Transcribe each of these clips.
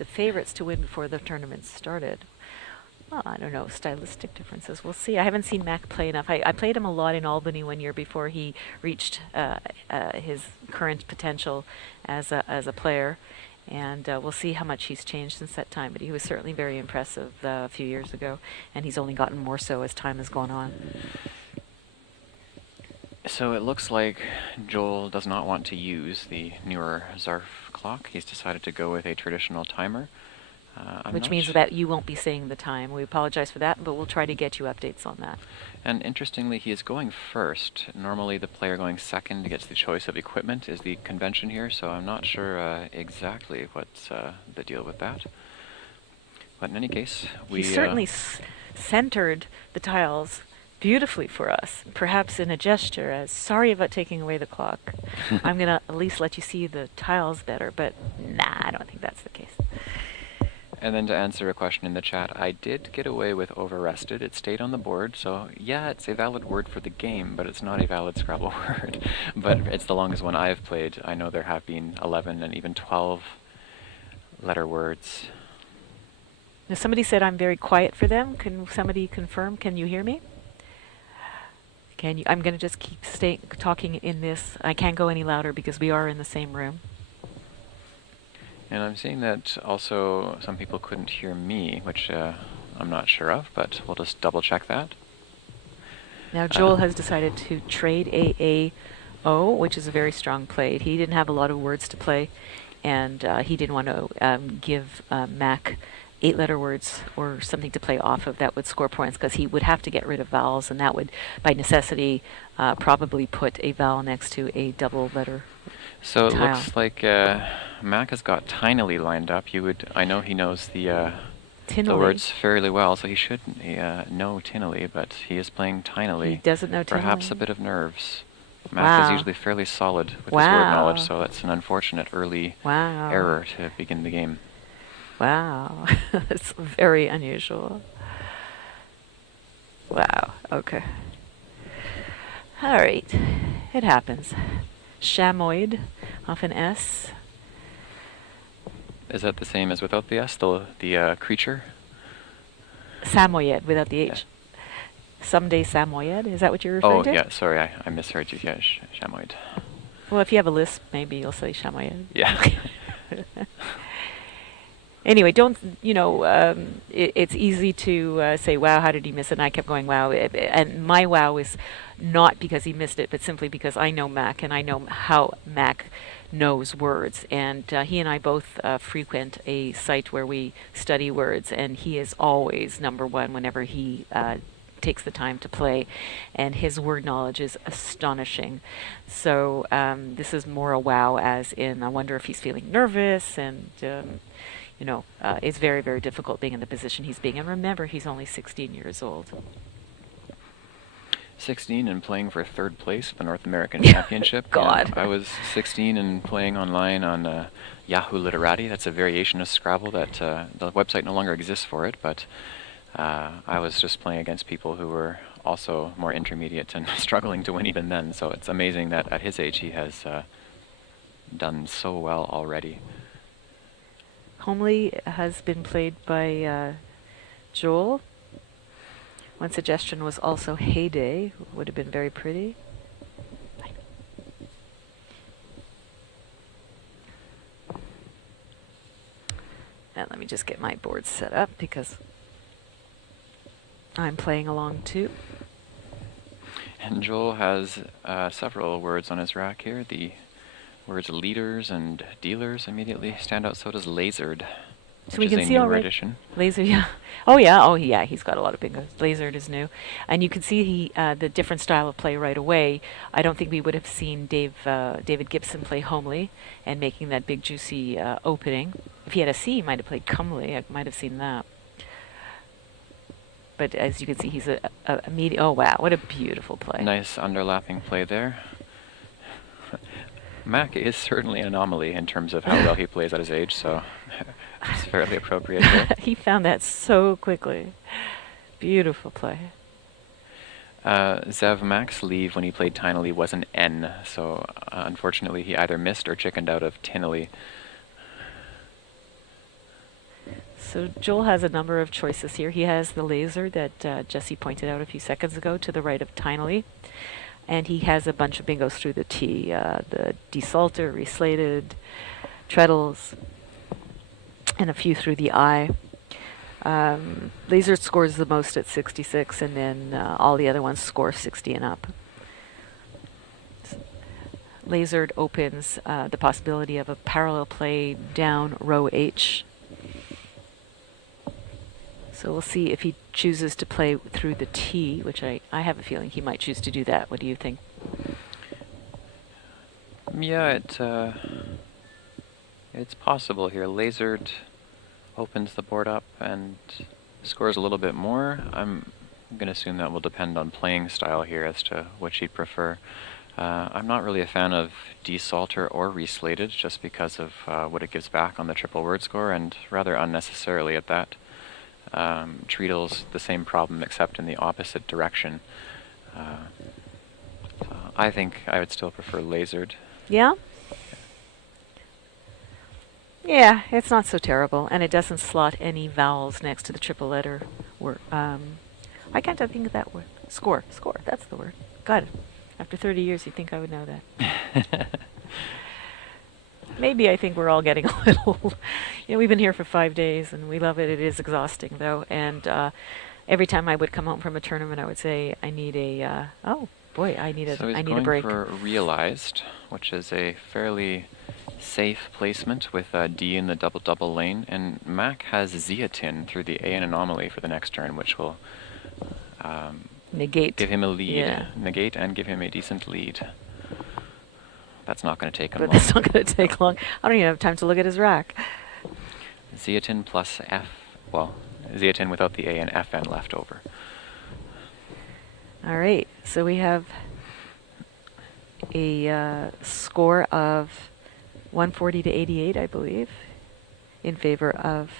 the favorites to win before the tournament started. Well, I don't know, stylistic differences. We'll see. I haven't seen Mack play enough. I played him a lot in Albany one year before he reached his current potential as a player. And we'll see how much he's changed since that time. But he was certainly very impressive a few years ago. And he's only gotten more so as time has gone on. So it looks like Joel does not want to use the newer Zarf clock. He's decided to go with a traditional timer. Which means that you won't be saying the time. We apologize for that, but we'll try to get you updates on that. And interestingly, he is going first. Normally the player going second gets the choice of equipment is the convention here, so I'm not sure exactly what's the deal with that. But in any case, he certainly centered the tiles beautifully for us, perhaps in a gesture as sorry about taking away the clock. I'm going to at least let you see the tiles better, but nah, I don't think that's the case. And then to answer a question in the chat, I did get away with over-rested. It stayed on the board, so yeah, it's a valid word for the game, but it's not a valid Scrabble word. But it's the longest one I've played. I know there have been 11 and even 12 letter words. Now, somebody said I'm very quiet for them. Can somebody confirm? Can you hear me? Can you? I'm going to just keep talking in this. I can't go any louder because we are in the same room. And I'm seeing that also some people couldn't hear me, which I'm not sure of, but we'll just double check that. Now Joel has decided to trade AAO, which is a very strong play. He didn't have a lot of words to play, and he didn't want to give Mack 8-letter words or something to play off of that would score points, because he would have to get rid of vowels, and that would, by necessity, probably put a vowel next to a double-letter So it tile. looks like Mack has got tinily lined up. I know he knows the words fairly well, so he should know tinily, but he is playing tinily. He doesn't know tinily. Perhaps a bit of nerves. Mack Wow. is usually fairly solid with his word knowledge, so that's an unfortunate early error to begin the game. Wow. That's very unusual. Wow. Okay. All right. It happens. Shamoid, off an S. Is that the same as without the S, the creature? Samoyed, without the H. Someday Samoyed, is that what you're referring to? Oh, yeah, sorry, I misheard you. Yeah, Shamoid. Well, if you have a lisp, maybe you'll say Shamoyed. Yeah. Anyway, it's easy to say, wow, how did he miss it? And I kept going, wow. And my wow is not because he missed it, but simply because I know Mack, and I know how Mack knows words. And he and I both frequent a site where we study words, and he is always number one whenever he takes the time to play, and his word knowledge is astonishing. So this is more a wow, as in I wonder if he's feeling nervous, and it's very, very difficult being in the position he's being. And remember, he's only 16 years old. 16 and playing for third place at the North American Championship. God. I was 16 and playing online on Yahoo Literati. That's a variation of Scrabble that the website no longer exists for it, but I was just playing against people who were also more intermediate and struggling to win even then. So it's amazing that at his age he has done so well already. Homely has been played by Joel. One suggestion was also Heyday, would have been very pretty. And let me just get my board set up because I'm playing along too. And Joel has several words on his rack here. The words leaders and dealers immediately stand out. So does lasered, So which we is can a see newer already. edition. Laser, yeah. Oh yeah, he's got a lot of bingos. Lasered is new. And you can see the different style of play right away. I don't think we would have seen David Gibson play Homely and making that big juicy opening. If he had a C, he might have played Comely. I might have seen that. But as you can see, he's a oh wow, what a beautiful play. Nice underlapping play there. Mack is certainly an anomaly in terms of how well he plays at his age, so it's fairly appropriate here. He found that so quickly. Beautiful play. Zev Mack's leave when he played tinily was an N, so unfortunately he either missed or chickened out of tinily. So Joel has a number of choices here. He has the laser that Jesse pointed out a few seconds ago to the right of Tinily. And he has a bunch of bingos through the T. The desalter, reslated, treadles, and a few through the I. Laser scores the most at 66, and then all the other ones score 60 and up. Lasered opens the possibility of a parallel play down row H. So we'll see if he chooses to play through the T, which I have a feeling he might choose to do that. What do you think? Yeah, it's possible here. Lasered opens the board up and scores a little bit more. I'm going to assume that will depend on playing style here as to what she'd prefer. I'm not really a fan of desalter or reslated just because of what it gives back on the triple word score, and rather unnecessarily at that. Treadle's the same problem except in the opposite direction. I think I would still prefer lasered. Yeah? Yeah, it's not so terrible, and it doesn't slot any vowels next to the triple letter word. I can't think of that word. Score, that's the word. Got it. After 30 years, you'd think I would know that. Maybe I think we're all getting a little... we've been here for 5 days, and we love it. It is exhausting, though. And every time I would come home from a tournament, I would say, I need a... I need a break. So he's going for realized, which is a fairly safe placement with D in the double-double lane. And Mack has zeatin through the A in anomaly for the next turn, which will negate. Give him a lead. Yeah. Negate and give him a decent lead. That's not going to take him long. That's not going to take long. I don't even have time to look at his rack. Zeatin plus F. Well, zeatin without the A and Fn left over. All right. So we have a score of 140 to 88, I believe, in favor of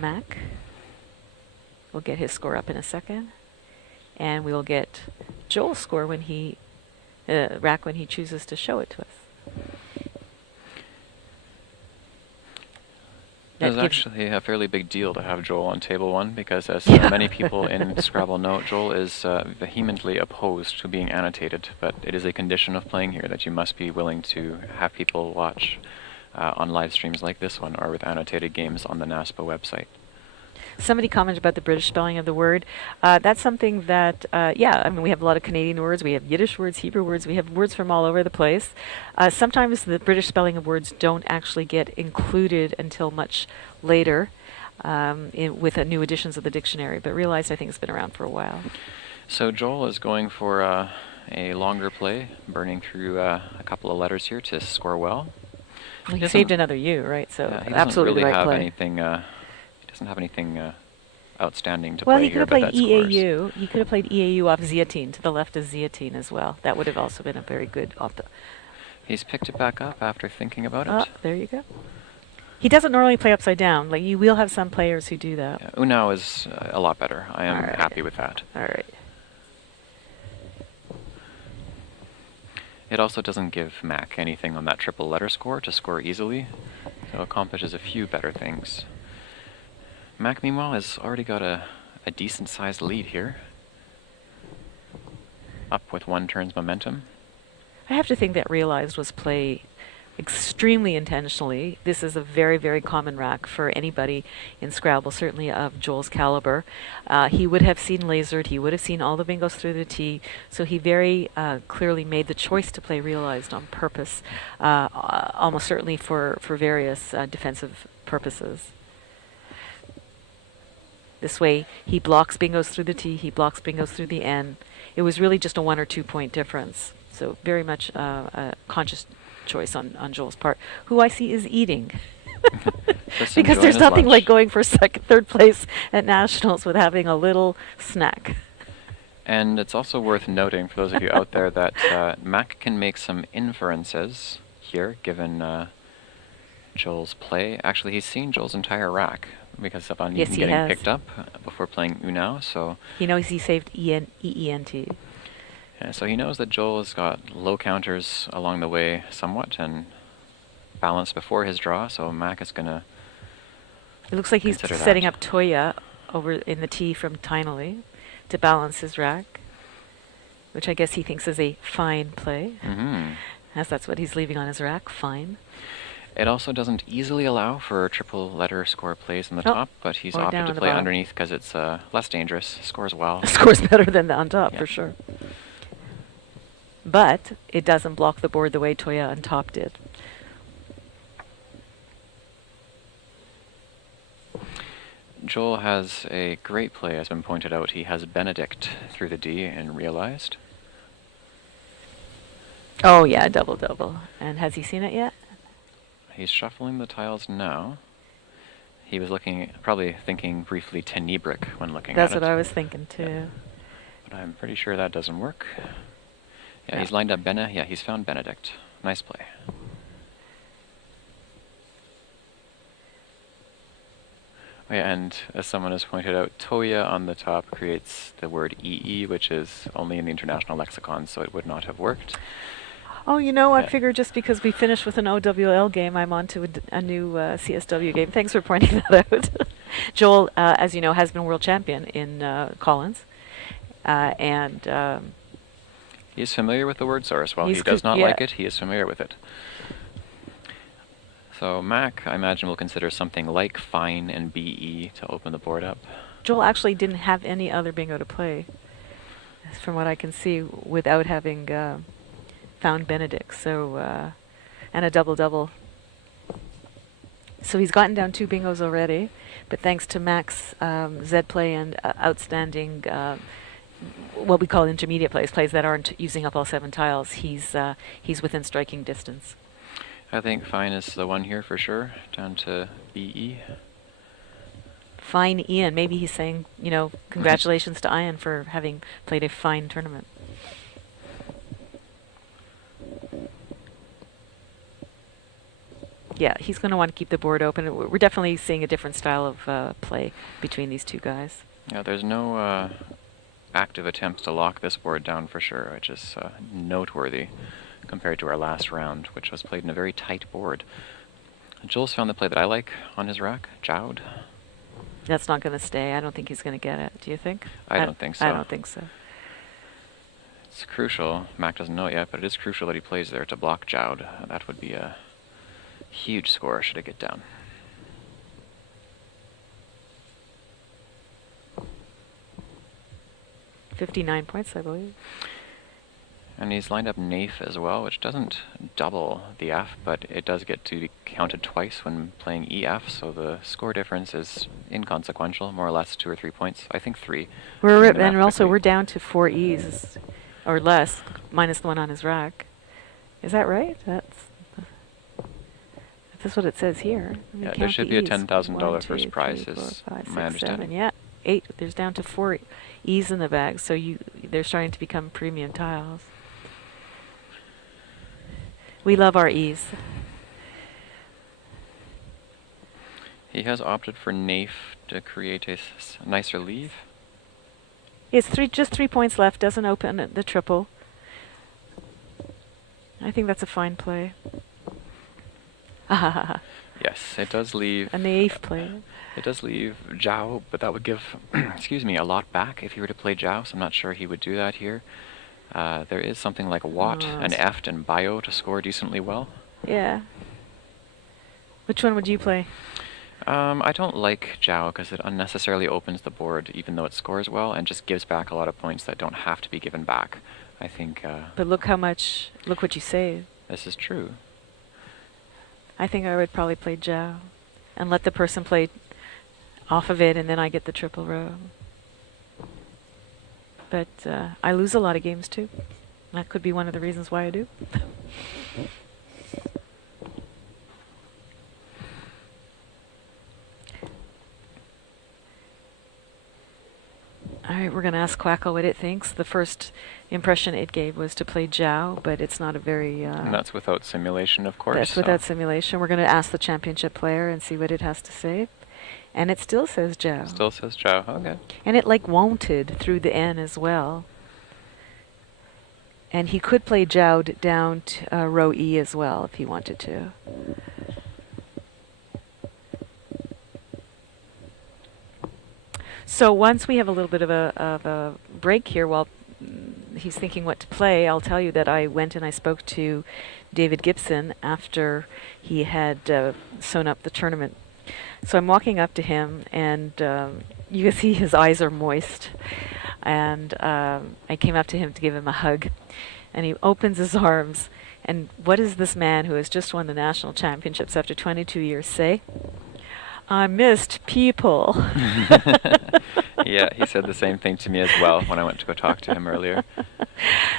Mack. We'll get his score up in a second. And we will get Joel's score when he... rack when he chooses to show it to us. It was actually a fairly big deal to have Joel on table one because, as many people in Scrabble know, Joel is vehemently opposed to being annotated, but it is a condition of playing here that you must be willing to have people watch on live streams like this one or with annotated games on the NASPA website. Somebody commented about the British spelling of the word. That's something that, we have a lot of Canadian words. We have Yiddish words, Hebrew words. We have words from all over the place. Sometimes the British spelling of words don't actually get included until much later with new editions of the dictionary. But realized, I think it's been around for a while. So Joel is going for a longer play, burning through a couple of letters here to score well. He saved another U, right? So he absolutely really the right have play. Anything, doesn't have anything outstanding to well, play he could here, have but played that scores. EAU. He could have played EAU off zeatin to the left of zeatin as well. That would have also been a very good off the... He's picked it back up after thinking about it. Oh, there you go. He doesn't normally play upside down. Like, you will have some players who do that. Yeah, Unau is a lot better. I am happy with that. All right. It also doesn't give Mack anything on that triple letter score to score easily, so it accomplishes a few better things. Mack, meanwhile, has already got a decent-sized lead here. Up with one turn's momentum. I have to think that realized was played extremely intentionally. This is a very, very common rack for anybody in Scrabble, certainly of Joel's caliber. He would have seen lasered. He would have seen all the bingos through the T. So he very clearly made the choice to play realized on purpose, almost certainly for various defensive purposes. This way, he blocks bingos through the T, he blocks bingos through the N. It was really just a 1 or 2 point difference. So very much a conscious choice on Joel's part, who I see is eating. Because there's nothing like going for third place at Nationals with having a little snack. And it's also worth noting, for those of you out there, that Mack can make some inferences here, given Joel's play. Actually, he's seen Joel's entire rack, because of Yes, he getting has. picked up before playing Unau, so... He knows he saved EENT. Yeah, so he knows that Joel has got low counters along the way somewhat, and balanced before his draw, so Mack is going to It looks like he's consider setting that. up Toya over in the tee from Tinley to balance his rack, which I guess he thinks is a fine play, Hmm. as that's what he's leaving on his rack, fine. It also doesn't easily allow for triple letter score plays on the Oh, top, but he's or down opted to on the play bottom. underneath because it's less dangerous, scores well. Scores better than the on top, Yeah. for sure. But it doesn't block the board the way Toya on top did. Joel has a great play, has been pointed out. He has Benedict through the D and realized. Oh yeah, double. And has he seen it yet? He's shuffling the tiles now. He was looking, probably thinking briefly Tenebric when looking That's at it. what I was thinking too. Yeah. But I'm pretty sure that doesn't work. Yeah, Yeah. he's lined up Yeah, he's found Benedict. Nice play. Oh, yeah, and as someone has pointed out, Toya on the top creates the word EE, which is only in the international lexicon, so it would not have worked. Oh, you know, I Yeah. figured just because we finished with an OWL game, I'm on to a new CSW game. Thanks for pointing that out. Joel, as you know, has been world champion in Collins. And He is familiar with the word source. While He's he does co- not yeah. like it, he is familiar with it. So Mack, I imagine, will consider something like fine and BE to open the board up. Joel actually didn't have any other bingo to play, from what I can see, without having found Benedict. So, and a double. So he's gotten down 2 bingos already, but thanks to Mack's Z play and outstanding, what we call intermediate plays that aren't using up all 7 tiles, he's within striking distance. I think fine is the one here for sure, down to BE. Fine, Ian. Maybe he's saying, you know, congratulations to Ian for having played a fine tournament. Yeah, he's going to want to keep the board open. We're definitely seeing a different style of play between these 2 guys. Yeah, there's no active attempts to lock this board down for sure, which is noteworthy compared to our last round, which was played in a very tight board. Joel's found the play that I like on his rack, Jowd. That's not going to stay. I don't think he's going to get it. Do you think? I don't think so. I don't think so. It's crucial. Mack doesn't know it yet, but it is crucial that he plays there to block Jowd. That would be a huge score should it get down. $59 points, I believe. And he's lined up Nafe as well, which doesn't double the F, but it does get to be counted twice when playing EF, so the score difference is inconsequential, more or less 2 or 3 points. I think 3. And also we're down to 4 E's or less, minus the one on his rack. Is that right? That's what it says here. Let me Yeah, there count should the be a E's. $10,000 1, first 2, prize 3, 4, is 5, 6, my 7. understanding. Yeah, 8. There's down to 4 E's in the bag, so they're starting to become premium tiles. We love our E's. He has opted for Nafe to create a nicer leave. It's just 3 points left. Doesn't open the triple. I think that's a fine play. Yes, it does leave. And the 8th play. It does leave Zhao, but that would give, excuse me, a lot back if he were to play Zhao, so I'm not sure he would do that here. There is something like Watt, an Eft, and Bio to score decently well. Yeah. Which one would you play? I don't like Zhao because it unnecessarily opens the board, even though it scores well, and just gives back a lot of points that don't have to be given back. I think. But look what you saved. This is true. I think I would probably play Zhao and let the person play off of it, and then I get the triple row. But I lose a lot of games too. That could be one of the reasons why I do. All right, we're going to ask Quacko what it thinks. The first impression it gave was to play Zhao, but it's not a very... and that's without simulation, of course. That's without simulation. We're going to ask the championship player and see what it has to say. And it still says Zhao. Still says Zhao, okay. And it like wonted through the N as well. And he could play Zhao down to row E as well if he wanted to. So once we have a little bit of a break here while he's thinking what to play, I'll tell you that I went and I spoke to David Gibson after he had sewn up the tournament. So I'm walking up to him, and you can see his eyes are moist. And I came up to him to give him a hug, and he opens his arms. And what does this man who has just won the national championships after 22 years say? I missed people. Yeah, he said the same thing to me as well when I went to go talk to him earlier.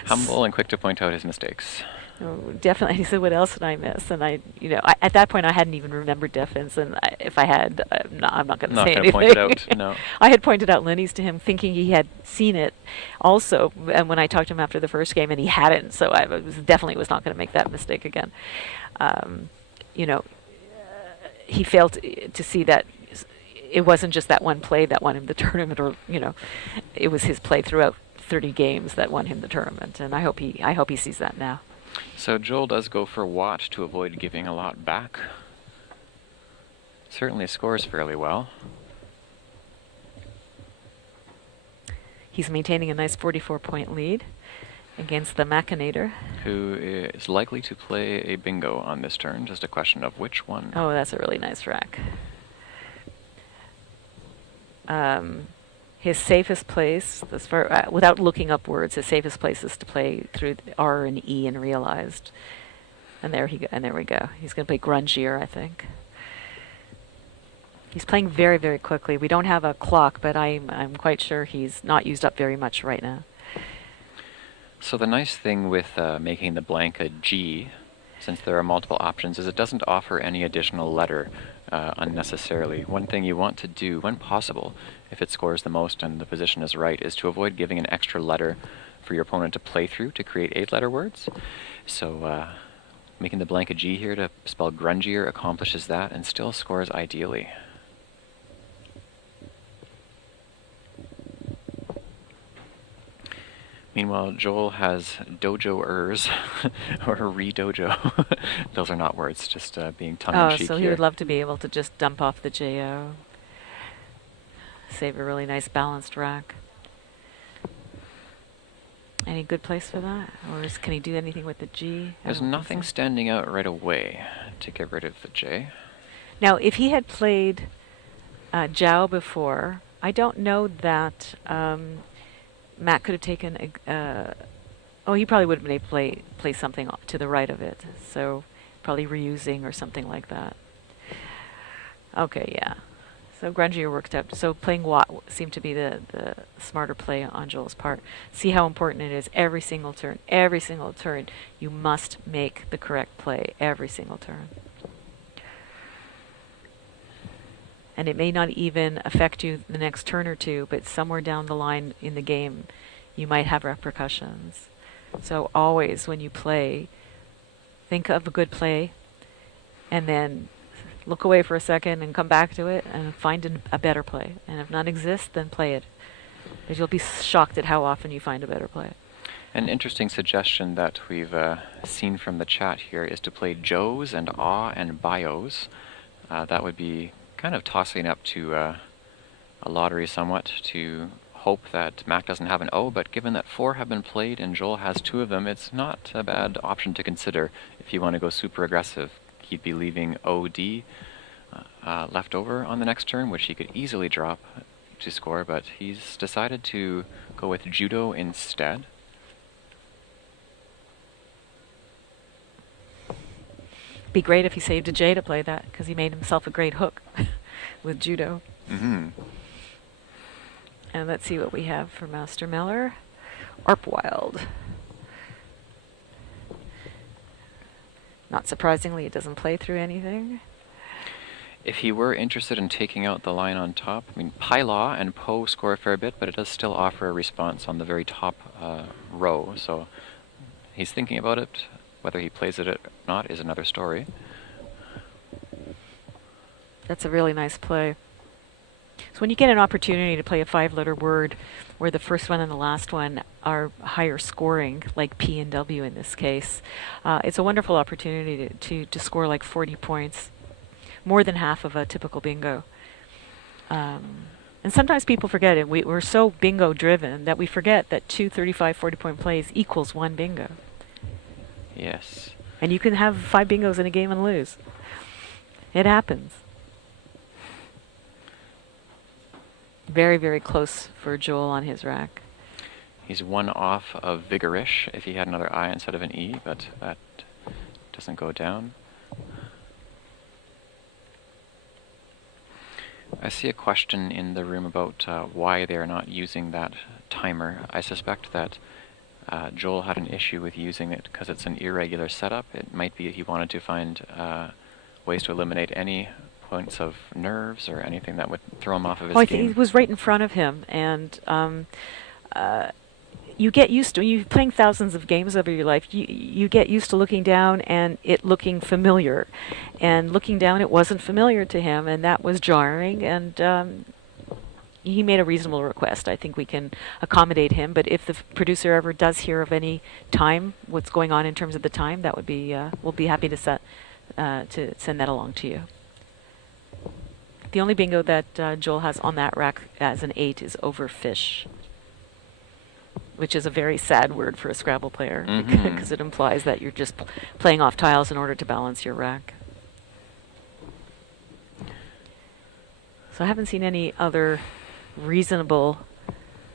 Humble and quick to point out his mistakes. Oh, definitely. He said, "What else did I miss?" And at that point, I hadn't even remembered Deffin's, and if I had, I'm not going to say anything. Not going to point it out, no. I had pointed out Lenny's to him, thinking he had seen it also, and when I talked to him after the first game, and he hadn't, so I definitely was not going to make that mistake again. He failed to see that it wasn't just that one play that won him the tournament, or it was his play throughout 30 games that won him the tournament, and I hope he sees that now. So Joel does go for Watt to avoid giving a lot back. Certainly scores fairly well. He's maintaining a nice 44-point lead against the Machinator, who is likely to play a bingo on this turn. Just a question of which one. Oh, that's a really nice rack. His safest place, without looking up words, his safest place is to play through R and E and realized. And there we go. He's going to play grungier, I think. He's playing very, very quickly. We don't have a clock, but I'm quite sure he's not used up very much right now. So the nice thing with making the blank a G, since there are multiple options, is it doesn't offer any additional letter unnecessarily. One thing you want to do, when possible, if it scores the most and the position is right, is to avoid giving an extra letter for your opponent to play through to create 8-letter words. So making the blank a G here to spell grungier accomplishes that and still scores ideally. Meanwhile, Joel has dojo-ers, or re-dojo. Those are not words, just being tongue-in-cheek Oh, so here. he would love to be able to just dump off the JO. Save a really nice balanced rack. Any good place for that? Or can he do anything with the G? There's nothing standing out right away to get rid of the J. Now, if he had played Jiao before, I don't know that Matt could have taken he probably would have been able to play something to the right of it. So probably reusing or something like that. Okay, yeah. So grungier worked out. So playing Watt seemed to be the smarter play on Joel's part. See how important it is. Every single turn, you must make the correct play. Every single turn. And it may not even affect you the next turn or two, but somewhere down the line in the game, you might have repercussions. So always, when you play, think of a good play, and then look away for a second and come back to it and find a better play. And if none exists, then play it. But you'll be shocked at how often you find a better play. An interesting suggestion that we've seen from the chat here is to play Joes and Ah and Bios. That would be kind of tossing up to a lottery somewhat to hope that Mack doesn't have an O, but given that 4 have been played and Joel has 2 of them, it's not a bad option to consider if you want to go super aggressive. He'd be leaving OD left over on the next turn, which he could easily drop to score, but he's decided to go with Judo instead. Be great if he saved a J to play that, because he made himself a great hook with Judo. Mm-hmm. And let's see what we have for Master Meller. Arpwild. Not surprisingly, it doesn't play through anything. If he were interested in taking out the line on top, I mean, Pylaw and Po score a fair bit, but it does still offer a response on the very top row, so he's thinking about it. Whether he plays it or not is another story. That's a really nice play. So when you get an opportunity to play a 5-letter word where the first one and the last one are higher scoring, like P and W in this case, it's a wonderful opportunity to score like 40 points, more than half of a typical bingo. And sometimes people forget it. We're so bingo driven that we forget that 2 35, 40-point plays equals 1 bingo. Yes. And you can have 5 bingos in a game and lose. It happens. Very, very close for Joel on his rack. He's 1 off of vigorish if he had another I instead of an E, but that doesn't go down. I see a question in the room about why they are not using that timer. I suspect that Joel had an issue with using it because it's an irregular setup. It might be he wanted to find ways to eliminate any points of nerves or anything that would throw him off of his I game. think it was right in front of him, and you get used to, when you're playing thousands of games over your life, you get used to looking down and it looking familiar. And looking down, it wasn't familiar to him, and that was jarring, and he made a reasonable request. I think we can accommodate him, but if the producer ever does hear of any time, what's going on in terms of the time, that would be, we'll be happy to send that along to you. The only bingo that Joel has on that rack as an 8 is overfish, which is a very sad word for a Scrabble player, because it implies that you're just playing off tiles in order to balance your rack. So I haven't seen any other reasonable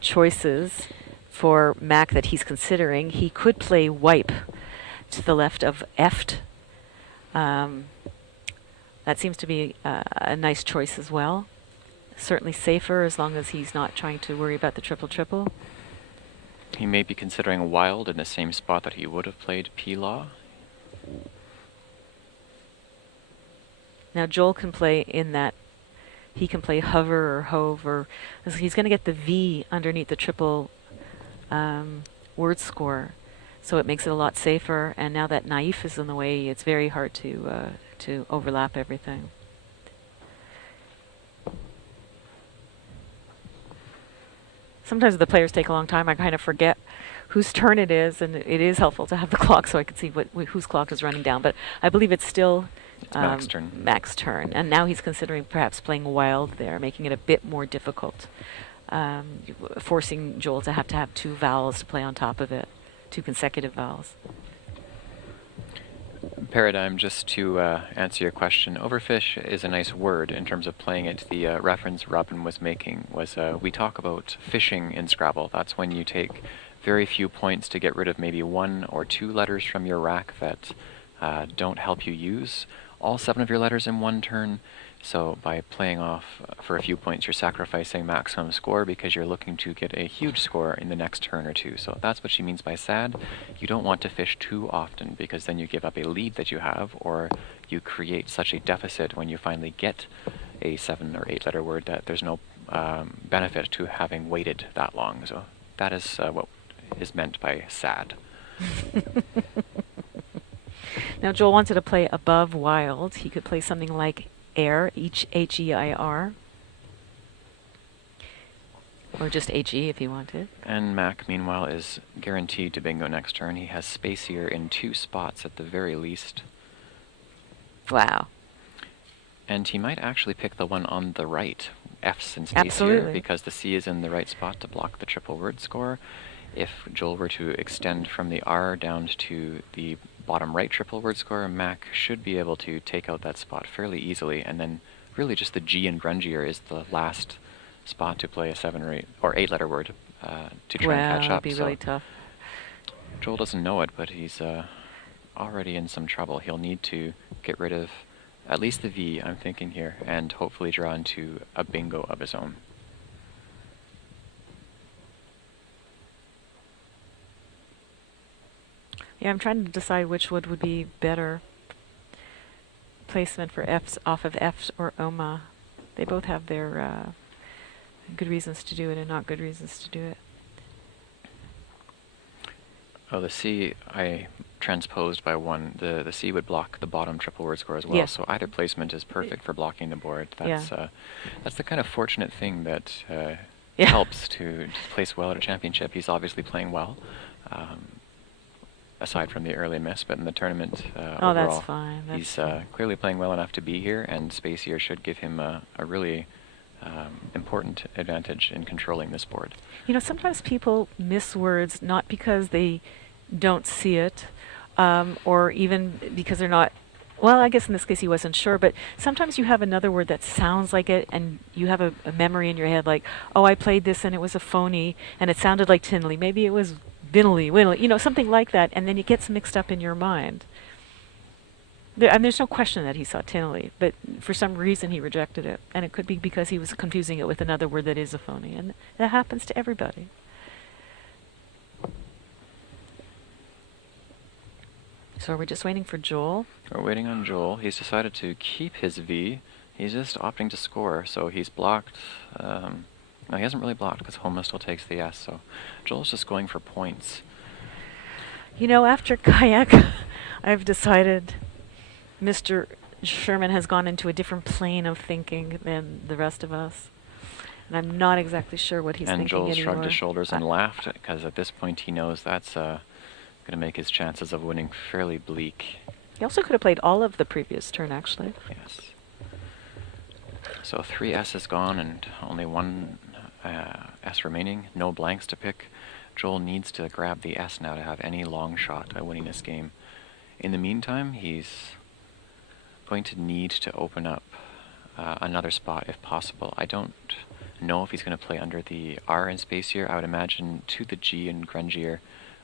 choices for Mack that he's considering. He could play wipe to the left of Eft. That seems to be a nice choice as well. Certainly safer as long as he's not trying to worry about the triple-triple. He may be considering wild in the same spot that he would have played P-Law. Now Joel can play in that. He can play hover or hove, or he's going to get the V underneath the triple word score, so it makes it a lot safer. And now that naif is in the way, it's very hard to overlap everything. Sometimes the players take a long time. I kind of forget whose turn it is, and it is helpful to have the clock so I can see whose clock is running down. But I believe it's still Mack's turn. Mack's turn, and now he's considering perhaps playing wild there, making it a bit more difficult, forcing Joel to have 2 vowels to play on top of it, 2 consecutive vowels. Paradigm, just to answer your question, overfish is a nice word in terms of playing it. The reference Robin was making was we talk about fishing in Scrabble. That's when you take very few points to get rid of maybe 1 or 2 letters from your rack that don't help you use all 7 of your letters in one turn. So by playing off for a few points, you're sacrificing maximum score because you're looking to get a huge score in the next turn or 2. So that's what she means by sad. You don't want to fish too often because then you give up a lead that you have, or you create such a deficit when you finally get a 7 or 8 letter word that there's no benefit to having waited that long. So that is what is meant by sad. Now Joel wanted to play above wild. He could play something like air, H-E-I-R, or just H-E if he wanted. And Mack, meanwhile, is guaranteed to bingo next turn. He has spacier in 2 spots at the very least. Wow. And he might actually pick the one on the right, F's and spacier, Absolutely. because the C is in the right spot to block the triple word score. If Joel were to extend from the R down to the bottom right triple word score, Mack should be able to take out that spot fairly easily, and then really just the G in grungier is the last spot to play a 7 or 8 or 8 letter word to try and catch up. That'd be really tough. Joel doesn't know it, but he's already in some trouble. He'll need to get rid of at least the V, I'm thinking here, and hopefully draw into a bingo of his own. Yeah, I'm trying to decide which would be better placement for F's off of F or Oma. They both have their good reasons to do it and not good reasons to do it. Oh, the C I transposed by 1. The C would block the bottom triple word score as well. Yeah. So either placement is perfect for blocking the board. That's that's the kind of fortunate thing that helps to place well at a championship. He's obviously playing well. Aside from the early miss, but in the tournament overall, that's fine. He's clearly playing well enough to be here, and spacier should give him a really important advantage in controlling this board. You know, sometimes people miss words not because they don't see it, or even because they're not. Well, I guess in this case he wasn't sure, but sometimes you have another word that sounds like it, and you have a memory in your head like, oh, I played this and it was a phony, and it sounded like Tinley. Maybe it was Binley, Winley, you know, something like that, and then it gets mixed up in your mind. And there's no question that he saw Tinley, but for some reason he rejected it, and it could be because he was confusing it with another word that is a phony, and that happens to everybody. So are we just waiting for Joel? We're waiting on Joel. He's decided to keep his V. He's just opting to score, so he's blocked. No, he hasn't really blocked because Homa still takes the S, so Joel's just going for points. You know, after Kayak, I've decided Mr. Sherman has gone into a different plane of thinking than the rest of us. And I'm not exactly sure what he's and thinking Joel anymore. shrugged his shoulders and laughed, because at this point he knows that's going to make his chances of winning fairly bleak. He also could have played all of the previous turn, actually. Yes. So 3 S's gone and only 1 S remaining. No blanks to pick. Joel needs to grab the S now to have any long shot at winning this game. In the meantime, he's going to need to open up another spot if possible. I don't know if he's going to play under the R in space here. I would imagine to the G and Grungier,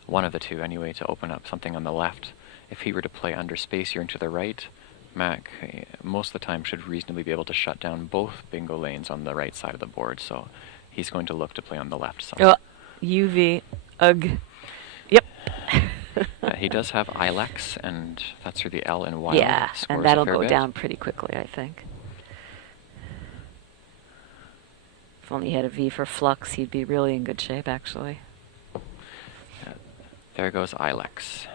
one of the two anyway, to open up something on the left. If he were to play under space here and to the right, Mack most of the time should reasonably be able to shut down both bingo lanes on the right side of the board, so he's going to look to play on the left side. Oh, UV. Ugh. Yep. He does have Ilex, and that's through the L and Y. Yeah, and that'll go down pretty quickly, I think. If only he had a V for Flux, he'd be really in good shape, actually. There goes Ilex.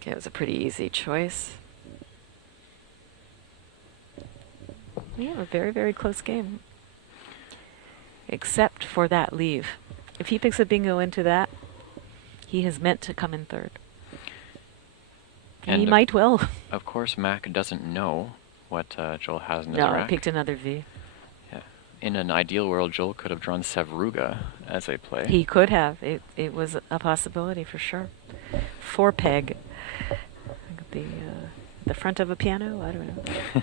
Okay, it was a pretty easy choice. Yeah, a very, very close game. Except for that leave. If he picks a bingo into that, he has meant to come in third. And he might well. Of course, Mack doesn't know what Joel has in his rack. rack. No, I picked another V. Yeah. In an ideal world, Joel could have drawn Sevruga as a play. He could have. It was a possibility for sure. 4 peg. The front of a piano? I don't know.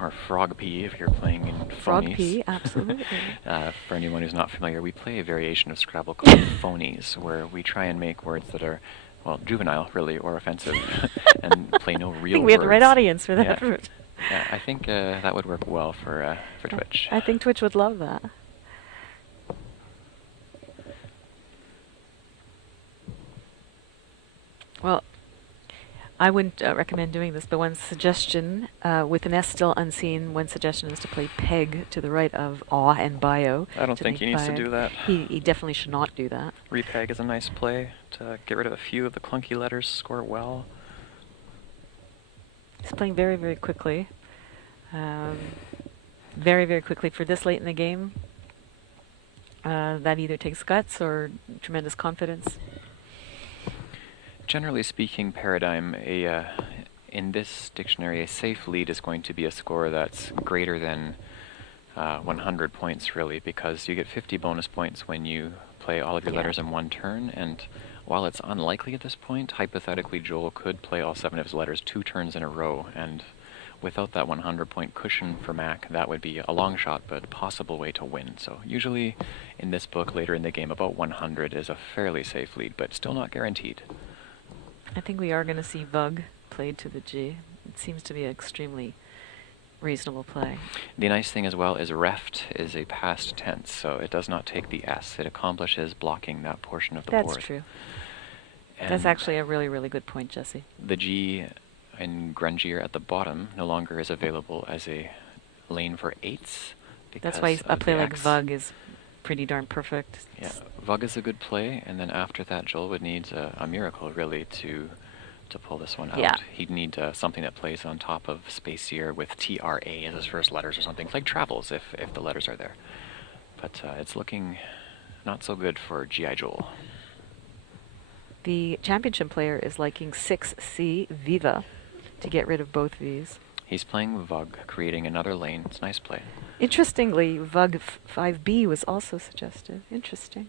Or Frog P if you're playing in phonies. Frog P, absolutely. For anyone who's not familiar, we play a variation of Scrabble called phonies, where we try and make words that are, well, juvenile, really, or offensive, and play no real words. I think we have the right audience for that. Yeah, yeah, I think that would work well for Twitch. I think Twitch would love that. Well, I wouldn't recommend doing this, but one suggestion, with an S still unseen, one suggestion is to play peg to the right of aw and bio. I don't think he needs to do that. He definitely should not do that. Repeg is a nice play to get rid of a few of the clunky letters, score well. He's playing very, very quickly. Very, very quickly for this late in the game. That either takes guts or tremendous confidence. Generally speaking, Paradigm, in this dictionary, a safe lead is going to be a score that's greater than 100 points, really, because you get 50 bonus points when you play all of your letters in one turn, and while it's unlikely at this point, hypothetically Joel could play all 7 of his letters 2 turns in a row, and without that 100-point cushion for Mack, that would be a long shot, but a possible way to win. So usually in this book, later in the game, about 100 is a fairly safe lead, but still not guaranteed. I think we are going to see Vug played to the G. It seems to be an extremely reasonable play. The nice thing as well is reft is a past tense, so it does not take the S. It accomplishes blocking that portion of the board. That's true. And that's actually a really, really good point, Jesse. The G in Grungier at the bottom no longer is available as a lane for 8s. That's why a play like Vug is pretty darn perfect. Yeah, Vug is a good play, and then after that, Joel would need a miracle, really, to pull this one out. Yeah. He'd need something that plays on top of Spacier with TRA as his first letters or something, like Travels, if the letters are there. But it's looking not so good for G.I. Joel. The championship player is liking 6C Viva to get rid of both V's. He's playing Vug, creating another lane. It's a nice play. Interestingly, Vug 5B was also suggested. Interesting.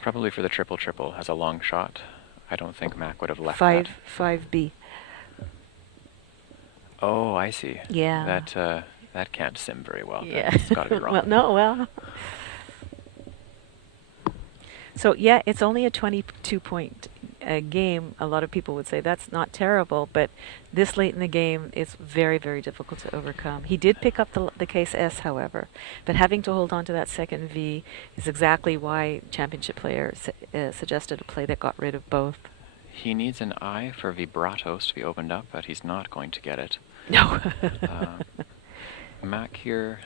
Probably for the triple has a long shot. I don't think Mack would have left 5B. Oh, I see. Yeah. That can't sim very well. Yeah. That's got to be wrong. Well, no, well. So yeah, it's only a 22-point game. A lot of people would say that's not terrible, but this late in the game, it's very, very difficult to overcome. He did pick up the case S, however, but having to hold on to that second V is exactly why Championship player suggested a play that got rid of both. He needs an I for vibratos to be opened up, but he's not going to get it. No. Mack here,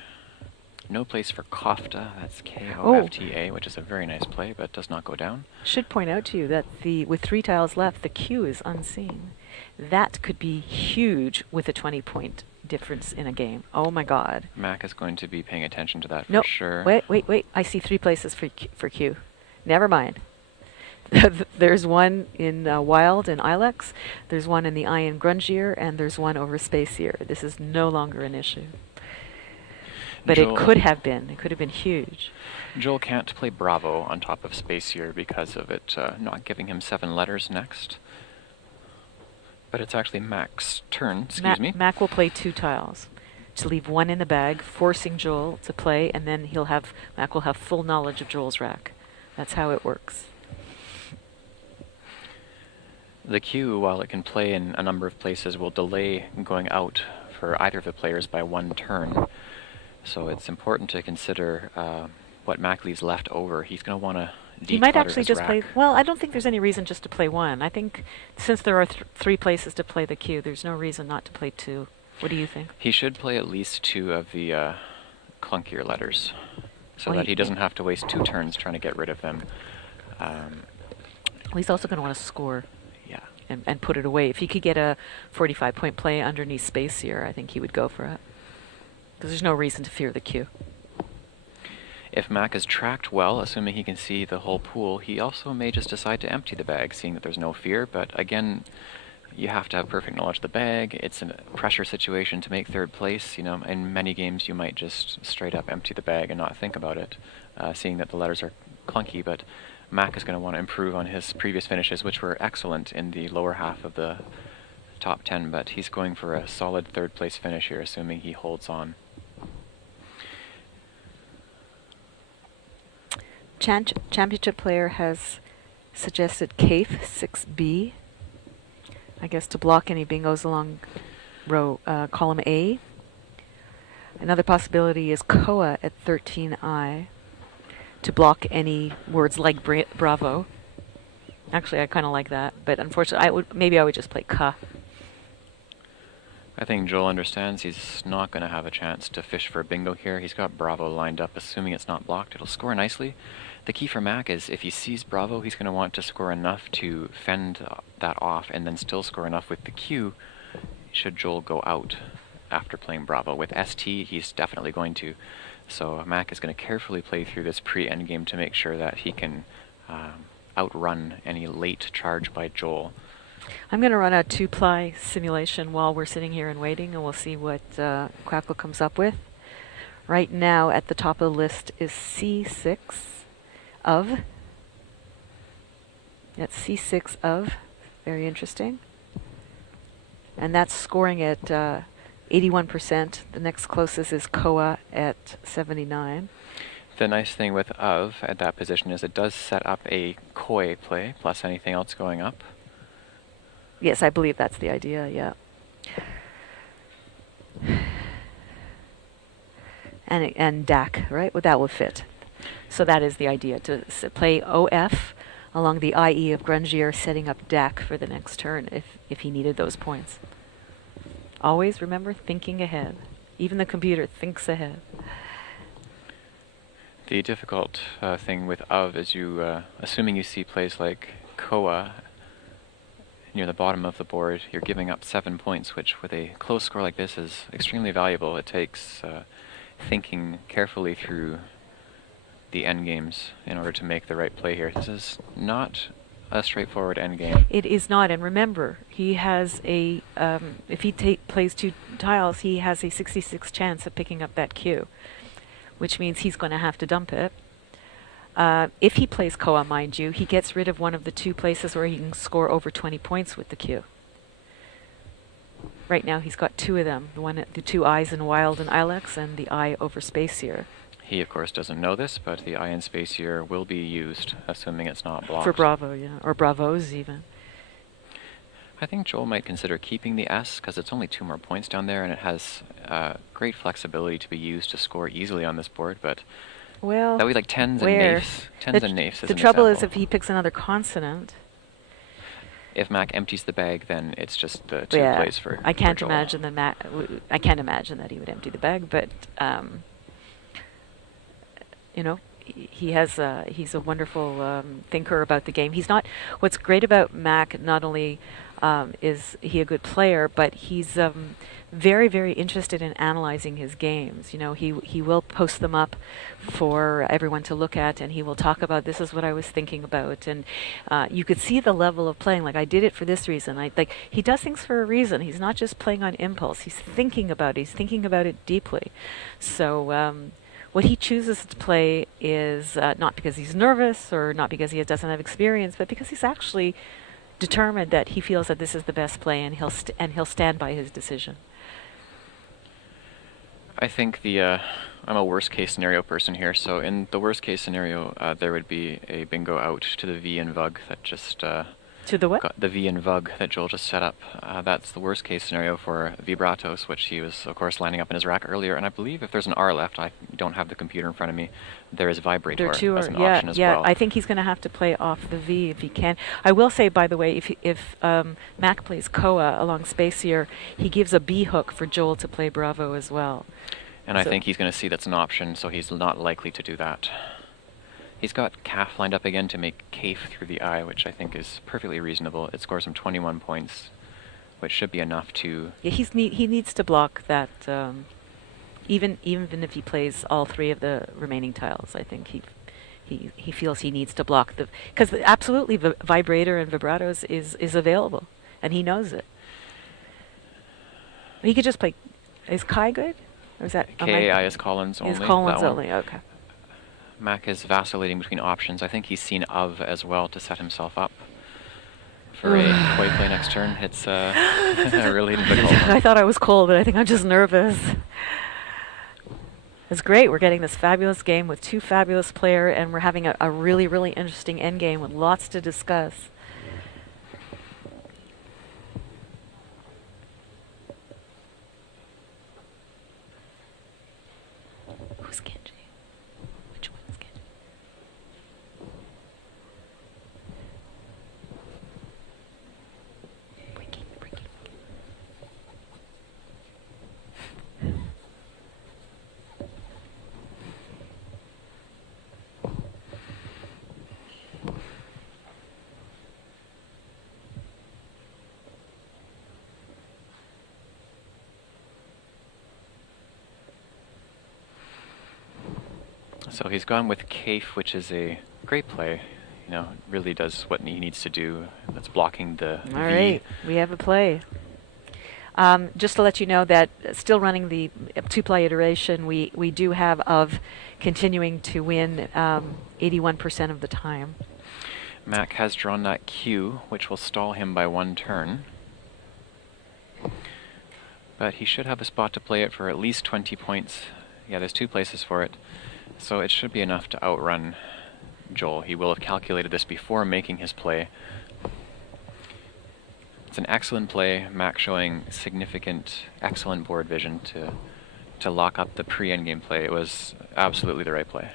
no place for Kofta. That's Kofta, which is a very nice play, but does not go down. Should point out to you that with 3 tiles left, the Q is unseen. That could be huge with a 20-point difference in a game. Oh my God. Mack is going to be paying attention to that for Nope. sure. Wait. I see 3 places for Q. Never mind. There's one in Wild and Ilex, there's one in the I in Grungier, and there's one over Spacier. This is no longer an issue. But Joel, it could have been. It could have been huge. Joel can't play Bravo on top of Spacier because of it not giving him 7 letters next. But it's actually Mack's turn, excuse me. Mack will play 2 tiles to leave 1 in the bag, forcing Joel to play, and then Mack will have full knowledge of Joel's rack. That's how it works. The Q, while it can play in a number of places, will delay going out for either of the players by 1 turn. So it's important to consider what Mack leaves left over. He's going to want to declutter He might actually his just rack. play... Well, I don't think there's any reason just to play 1. I think since there are 3 places to play the Q, there's no reason not to play 2. What do you think? He should play at least 2 of the clunkier letters, so Well, that he doesn't have to waste 2 turns trying to get rid of them. Well, he's also going to want to score. Yeah. And put it away. If he could get a 45-point play underneath Spacier, I think he would go for it. Because there's no reason to fear the Q. If Mack is tracked well, assuming he can see the whole pool, he also may just decide to empty the bag, seeing that there's no fear. But again, you have to have perfect knowledge of the bag. It's a pressure situation to make 3rd place. You know, in many games you might just straight up empty the bag and not think about it, seeing that the letters are clunky. But Mack is going to want to improve on his previous finishes, which were excellent in the lower half of the top 10. But he's going for a solid 3rd place finish here, assuming he holds on. Championship player has suggested Cafe 6B, I guess to block any bingos along column A. Another possibility is Koa at 13I to block any words like Bravo. Actually, I kind of like that, but unfortunately, maybe I would just play Ka. I think Joel understands he's not going to have a chance to fish for a bingo here. He's got Bravo lined up, assuming it's not blocked. It'll score nicely. The key for Mack is if he sees Bravo, he's going to want to score enough to fend that off and then still score enough with the Q should Joel go out after playing Bravo. With ST, he's definitely going to. So Mack is going to carefully play through this pre-endgame to make sure that he can outrun any late charge by Joel. I'm going to run a 2-ply simulation while we're sitting here and waiting, and we'll see what Crackle comes up with. Right now, at the top of the list is C6 of. That's C6 of. Very interesting. And that's scoring at 81%. The next closest is Koa at 79. The nice thing with of at that position is it does set up a koi play, plus anything else going up. Yes, I believe that's the idea, yeah. And DAC, right? Well, that will fit. So that is the idea, to play OF along the IE of Grungier, setting up DAC for the next turn if he needed those points. Always remember thinking ahead. Even the computer thinks ahead. The difficult thing with of is you, assuming you see plays like Koa near the bottom of the board, you're giving up 7 points, which with a close score like this is extremely valuable. It takes thinking carefully through the end games in order to make the right play here. This is not a straightforward endgame. It is not, and remember, he has a, if he plays 2 tiles, he has a 66 chance of picking up that cue, which means he's going to have to dump it. If he plays Koa, mind you, he gets rid of one of the 2 places where he can score over 20 points with the cue. Right now he's got 2 of them, the 2 eyes in Wild and Ilex, and the eye over Spacier. He, of course, doesn't know this, but the eye in Spacier will be used, assuming it's not blocked. For Bravo, yeah, or Bravos even. I think Joel might consider keeping the S, because it's only 2 more points down there, and it has great flexibility to be used to score easily on this board, but well, that would be like tens and naifs. Tens and naifs. The trouble is if he picks another consonant. If Mack empties the bag, then it's just the 2 plays for I can't for Joel. imagine that I can't imagine that he would empty the bag, but you know, he's a wonderful thinker about the game. He's not. What's great about Mack, not only is he a good player, but he's very, very interested in analyzing his games. You know, he will post them up for everyone to look at, and he will talk about, this is what I was thinking about, and you could see the level of playing. Like, I did it for this reason. He does things for a reason. He's not just playing on impulse. He's thinking about it. He's thinking about it deeply. So what he chooses to play is not because he's nervous or not because he doesn't have experience, but because he's actually determined that he feels that this is the best play, and he'll stand by his decision. I think I'm a worst case scenario person here, so in the worst case scenario, there would be a bingo out to the V and Vug that just to the what? The V and Vug that Joel just set up. That's the worst case scenario for Vibratos, which he was, of course, lining up in his rack earlier. And I believe if there's an R left, I don't have the computer in front of me, there is Vibrator as an option as well. I think he's going to have to play off the V if he can. I will say, by the way, if Mack plays Koa along Spacier, he gives a B hook for Joel to play Bravo as well. And I think he's going to see that's an option, so he's not likely to do that. He's got Calf lined up again to make Cafe through the eye, which I think is perfectly reasonable. It scores him 21 points, which should be enough to... Yeah, he needs to block that, even if he plays all 3 of the remaining tiles. I think he feels he needs to block the... Because absolutely, Vibrator and Vibratos is available, and he knows it. He could just play... Is Kai good? Or is that... KAI is Collins only. Is Collins only, okay. Mack is vacillating between options. I think he's seen of as well to set himself up for a koi play next turn. It's really difficult. I thought I was cold, but I think I'm just nervous. It's great. We're getting this fabulous game with 2 fabulous players, and we're having a really, really interesting end game with lots to discuss. Who's Genji? Which one is Genji? Breaking. So he's gone with Cafe, which is a great play. You know, really does what he needs to do. That's blocking the V. All right, we have a play. Just to let you know that still running the 2-play iteration, we do have of continuing to win 81% of the time. Mack has drawn that Q, which will stall him by 1 turn. But he should have a spot to play it for at least 20 points. Yeah, there's 2 places for it. So it should be enough to outrun Joel. He will have calculated this before making his play. It's an excellent play. Mack showing significant, excellent board vision to lock up the pre-endgame play. It was absolutely the right play.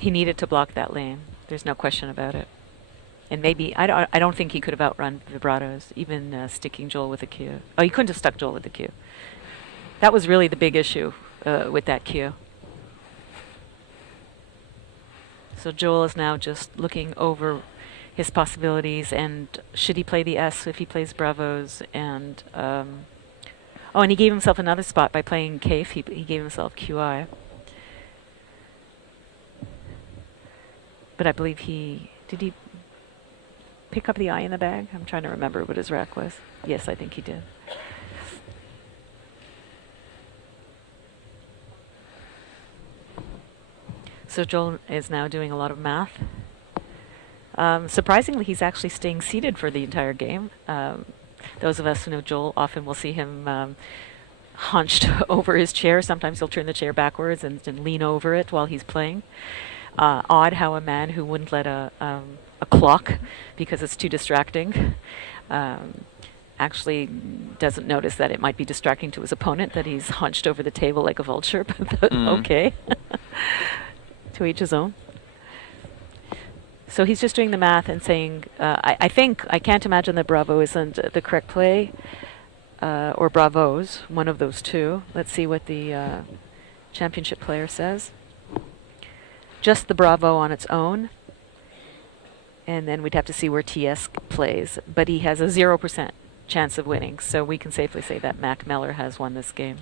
He needed to block that lane. There's no question about it. And maybe, I don't think he could have outrun Vibratos, even sticking Joel with a Q. Oh, he couldn't have stuck Joel with the Q. That was really the big issue with that Q. So Joel is now just looking over his possibilities, and should he play the S if he plays Bravos, and oh, and he gave himself another spot by playing Cafe. He gave himself QI. But I believe he pick up the eye in the bag? I'm trying to remember what his rack was. Yes, I think he did. So Joel is now doing a lot of math. Surprisingly, he's actually staying seated for the entire game. Those of us who know Joel often will see him hunched over his chair. Sometimes he'll turn the chair backwards and lean over it while he's playing. Odd how a man who wouldn't let a clock because it's too distracting actually doesn't notice that it might be distracting to his opponent that he's hunched over the table like a vulture. But okay. To each his own. So he's just doing the math and saying, I can't imagine that Bravo isn't the correct play, or Bravos, one of those two. Let's see what the championship player says. Just the Bravo on its own. And then we'd have to see where TS plays. But he has a 0% chance of winning. So we can safely say that Mack Meller has won this game.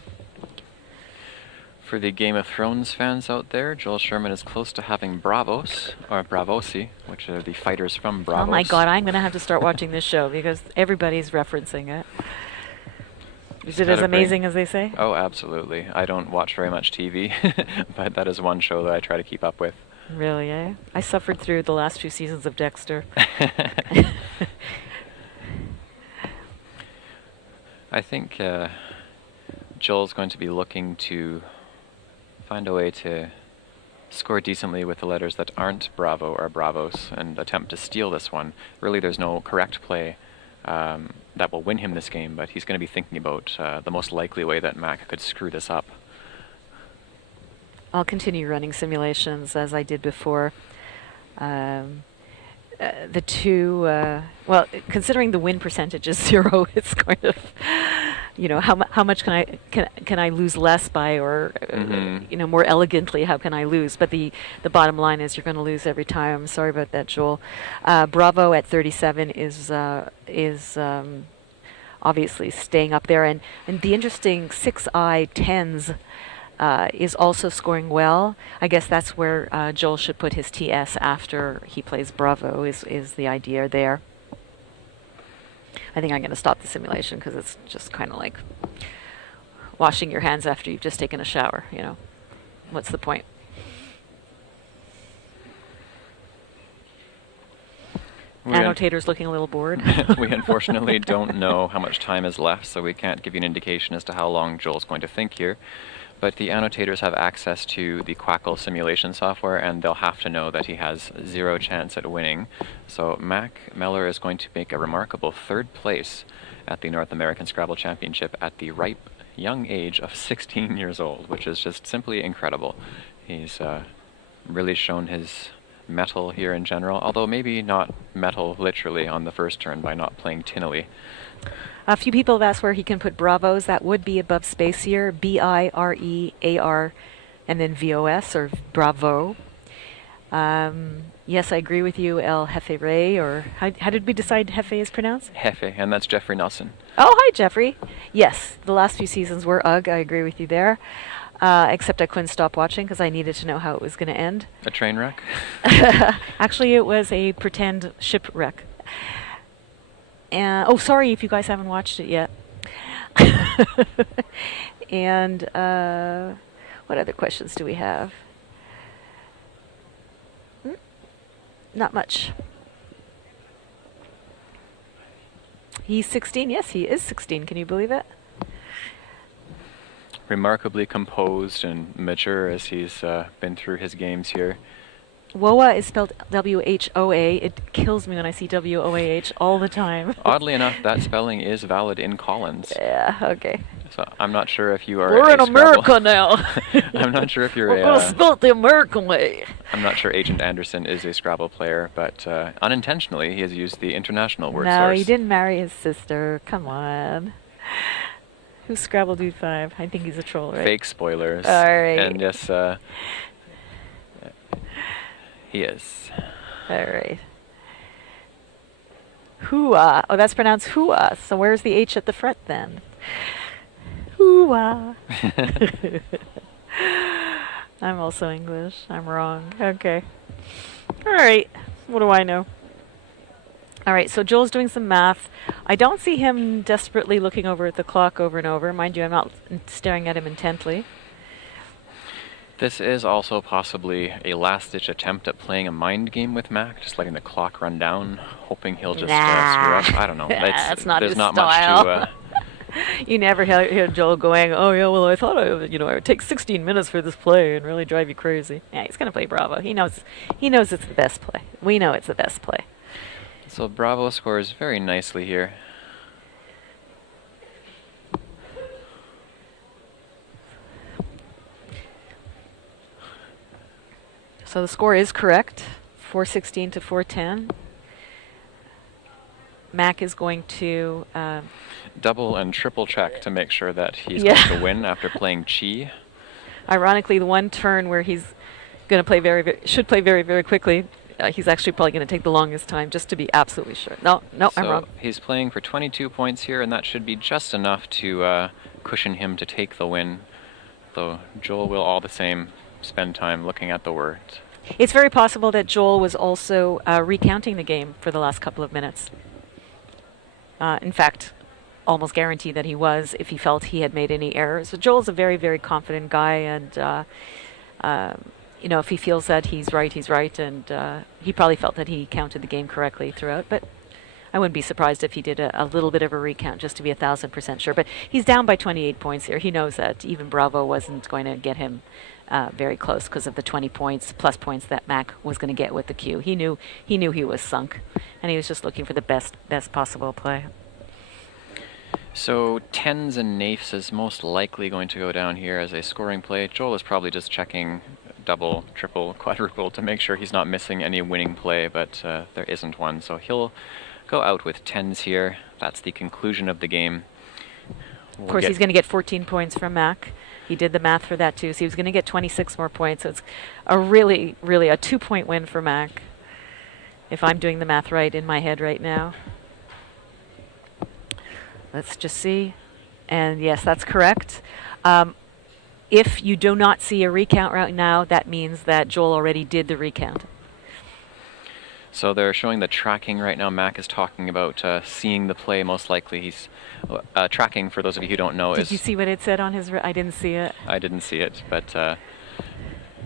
For the Game of Thrones fans out there, Joel Sherman is close to having Bravos, or Bravosi, which are the fighters from Bravos. Oh my God, I'm going to have to start watching this show because everybody's referencing it. Is it as amazing as they say? Oh, absolutely. I don't watch very much TV, but that is one show that I try to keep up with. Really, eh? I suffered through the last few seasons of Dexter. I think Joel's going to be looking to find a way to score decently with the letters that aren't Bravo or Bravos and attempt to steal this one. Really, there's no correct play that will win him this game, but he's going to be thinking about the most likely way that Mack could screw this up. I'll continue running simulations as I did before. The two, well, considering the win percentage is 0, it's kind of, you know, how much can I lose less by, or you know, more elegantly, how can I lose? But the bottom line is you're going to lose every time. Sorry about that, Joel. Bravo at 37 is obviously staying up there, and the interesting 6i 10s. Is also scoring well. I guess that's where Joel should put his TS after he plays Bravo is the idea there. I think I'm going to stop the simulation because it's just kind of like washing your hands after you've just taken a shower, you know. What's the point? Annotator's looking a little bored. We unfortunately don't know how much time is left, so we can't give you an indication as to how long Joel's going to think here. But the annotators have access to the Quackle simulation software, and they'll have to know that he has 0 chance at winning. So Mack Meller is going to make a remarkable 3rd place at the North American Scrabble Championship at the ripe young age of 16 years old, which is just simply incredible. He's really shown his mettle here in general, although maybe not mettle literally on the first turn by not playing tinnily. A few people have asked where he can put Bravos. That would be above space here, B-I-R-E-A-R, and then V-O-S, or Bravo. Yes, I agree with you, El Jefe Ray, or how did we decide Jefe is pronounced? Jefe, and that's Jeffrey Nelson. Oh, hi, Jeffrey. Yes, the last few seasons were UGG. I agree with you there. Except I couldn't stop watching because I needed to know how it was going to end. A train wreck? Actually, it was a pretend shipwreck. Oh, sorry if you guys haven't watched it yet. And what other questions do we have? Not much. He's 16. Yes, he is 16. Can you believe it? Remarkably composed and mature as he's been through his games here. WOA is spelled W-H-O-A. It kills me when I see W-O-A-H all the time. Oddly enough, that spelling is valid in Collins. Yeah, okay. So I'm not sure if you are We're in America now. I'm not sure if you're We're going to spell it the American way. I'm not sure Agent Anderson is a Scrabble player, but unintentionally he has used the international word source. No, he didn't marry his sister. Come on. Who's Scrabble Dude 5? I think he's a troll, right? Fake spoilers. All right. And yes, he is. All right. Hooah. Oh, that's pronounced hooah. So where's the H at the front then? Hooah. I'm also English. I'm wrong. Okay. All right. What do I know? All right, so Joel's doing some math. I don't see him desperately looking over at the clock over and over. Mind you, I'm not staring at him intently. This is also possibly a last-ditch attempt at playing a mind game with Mack, just letting the clock run down, hoping he'll just screw up. I don't know. That's not there's his not style. much to... You never hear Joel going, "Oh yeah, well I thought it would take 16 minutes for this play and really drive you crazy." Yeah, he's gonna play Bravo. He knows it's the best play. We know it's the best play. So Bravo scores very nicely here. So the score is correct, 416 to 410. Mack is going to double and triple check to make sure that he's Yeah. going to win after playing Chi. Ironically, the one turn where he's going to play should play very, very quickly. He's actually probably going to take the longest time just to be absolutely sure. No, So I'm wrong. he's playing for 22 points here, and that should be just enough to cushion him to take the win. Though Joel will all the same spend time looking at the words. It's very possible that Joel was also recounting the game for the last couple of minutes. In fact, almost guaranteed that he was if he felt he had made any errors. So Joel's a very, very confident guy, and if he feels that he's right, and he probably felt that he counted the game correctly throughout. But I wouldn't be surprised if he did a little bit of a recount just to be 1,000% sure. But he's down by 28 points here. He knows that even Bravo wasn't going to get him very close because of the 20 points plus points that Mack was going to get with the cue. He knew he was sunk, and he was just looking for the best possible play. So tens and naifs is most likely going to go down here as a scoring play. Joel is probably just checking double, triple, quadruple to make sure he's not missing any winning play, but there isn't one. So he'll go out with tens here. That's the conclusion of the game. Of course, he's going to get 14 points from Mack. He did the math for that too, so he was going to get 26 more points. So it's a really, really a 2-point win for Mack, if I'm doing the math right in my head right now. Let's just see. And yes, that's correct. If you do not see a recount right now, that means that Joel already did the recount. So they're showing the tracking right now. Mack is talking about seeing the play most likely. He's tracking, for those of you who don't know. Did you see what it said on his... I didn't see it. I didn't see it, but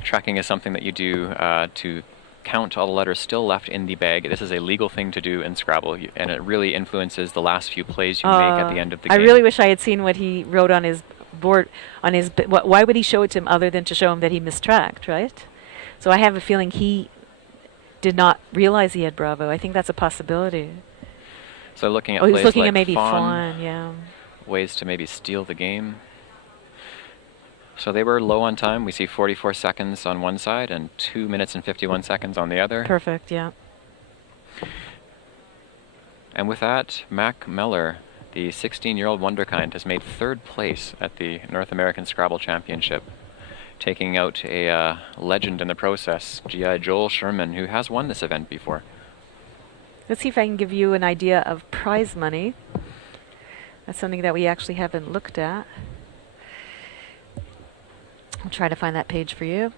tracking is something that you do to count all the letters still left in the bag. This is a legal thing to do in Scrabble, and it really influences the last few plays you make at the end of the game. I really wish I had seen what he wrote on his board. Why would he show it to him other than to show him that he mistracked, right? So I have a feeling he did not realize he had Bravo. I think that's a possibility. So looking at he was plays looking like at maybe fawn, yeah. ways to maybe steal the game. So they were low on time. We see 44 seconds on one side and 2 minutes and 51 seconds on the other. Perfect, yeah. And with that, Mack Meller, the 16-year-old wonderkind, has made third place at the North American SCRABBLE Championship, taking out a legend in the process, GI Joel Sherman, who has won this event before. Let's see if I can give you an idea of prize money. That's something that we actually haven't looked at. I'll try to find that page for you.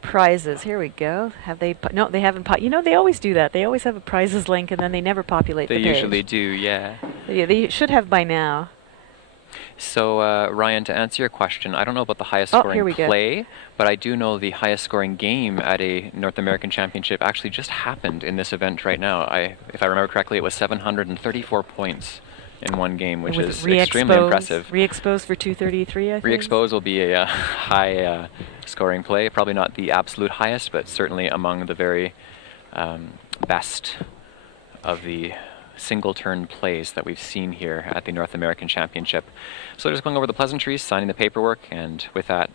Prizes. Here we go. Have they? No, they haven't. They always do that. They always have a prizes link, and then they never populate the page. They usually do, yeah. Yeah, they should have by now. So, Ryan, to answer your question, I don't know about the highest scoring play, but I do know the highest scoring game at a North American Championship actually just happened in this event right now. If I remember correctly, it was 734 points in one game, which is extremely impressive. Re-expose for 233, I think? Re-expose will be a high scoring play. Probably not the absolute highest, but certainly among the very best of the single turn plays that we've seen here at the North American Championship. So just going over the pleasantries, signing the paperwork, and with that,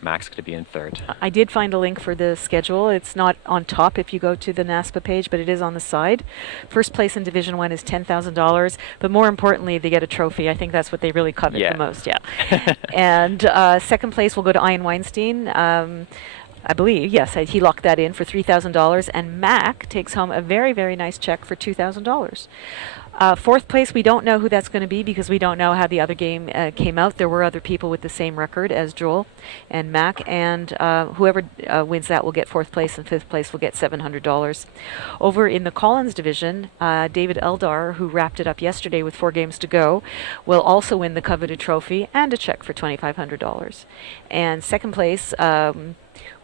Mack's going to be in third. I did find a link for the schedule. It's not on top if you go to the NASPA page, but it is on the side. First place in Division 1 is $10,000, but more importantly, they get a trophy. I think that's what they really covet the most, yeah. And second place will go to Ian Weinstein. I believe, yes, he locked that in for $3,000, and Mack takes home a very, very nice check for $2,000. Fourth place, we don't know who that's going to be because we don't know how the other game came out. There were other people with the same record as Joel and Mack, and whoever wins that will get fourth place, and fifth place will get $700. Over in the Collins division, David Eldar, who wrapped it up yesterday with 4 games to go, will also win the coveted trophy and a check for $2,500. And second place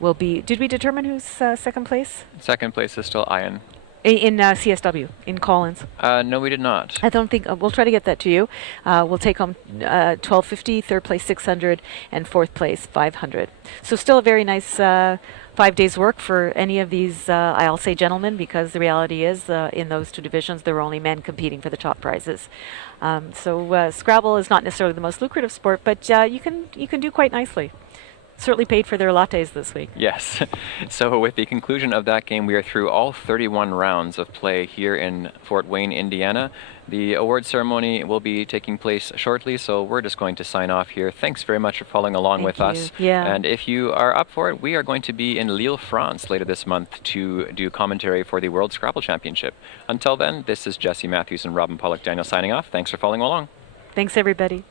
will be, did we determine who's second place? Second place is still Ian. In CSW, in Collins. No, we did not. I don't think, we'll try to get that to you. We'll take home $1,250, third place $600, and fourth place $500. So still a very nice 5 days work for any of these, I'll say gentlemen, because the reality is in those 2 divisions there were only men competing for the top prizes. So Scrabble is not necessarily the most lucrative sport, but you can do quite nicely. Certainly paid for their lattes this week. Yes. So with the conclusion of that game, we are through all 31 rounds of play here in Fort Wayne, Indiana. The award ceremony will be taking place shortly, so we're just going to sign off here. Thanks very much for following along with us. Yeah. And if you are up for it, we are going to be in Lille, France later this month to do commentary for the World Scrabble Championship. Until then, this is Jesse Matthews and Robin Pollock-Daniel signing off. Thanks for following along. Thanks, everybody.